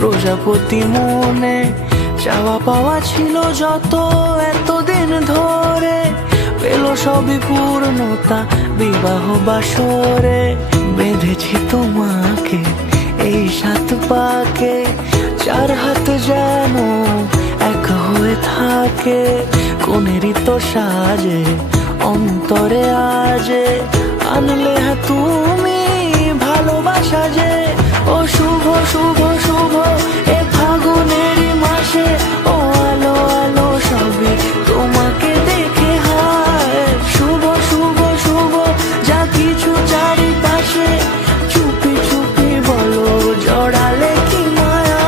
প্রজাপতি মনে চাওয়া পাওয়া ছিল যত এতদিন ধরে, পেল সবই পূর্ণতা বিবাহ বাসরে। বেঁধেছি তোমাকে এই 7 পাকে, 4 হাত যেন এক হয়ে থাকে। কোনেরই তো সাজে অন্তরে আজে, আনলে তুমি ভালোবাসা যে। ও শুভ শুভ শুভ এ ফাগুনেরই মাসে, ও আলো আলো সবই তোমাকে দেখে হায়। শুভ শুভ শুভ যা কিছু চারিপাশে, চুপি চুপি বলো জড়ালে কি মায়া।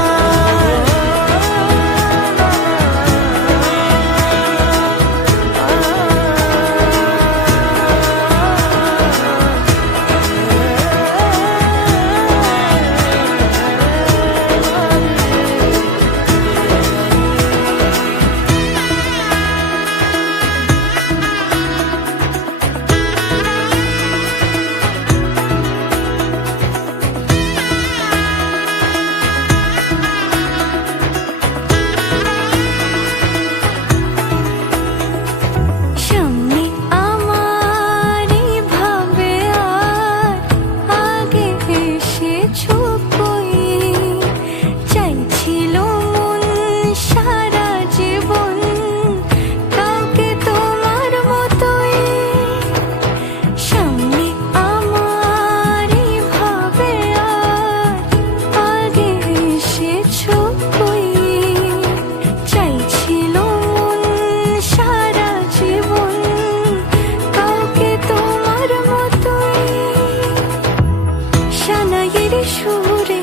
সুরে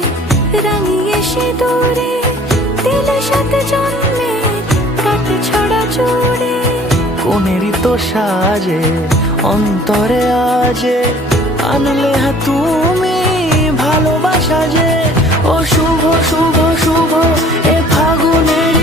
রাঙিয়ে সে দূরে দিলে 7 জন্মের কাটে ছড়া জোরে। কোনেরই তো সাজে অন্তরে আজে, আনলে তুমি ভালোবাসা যে। ও শুভ শুভ শুভ এ ফাগুনের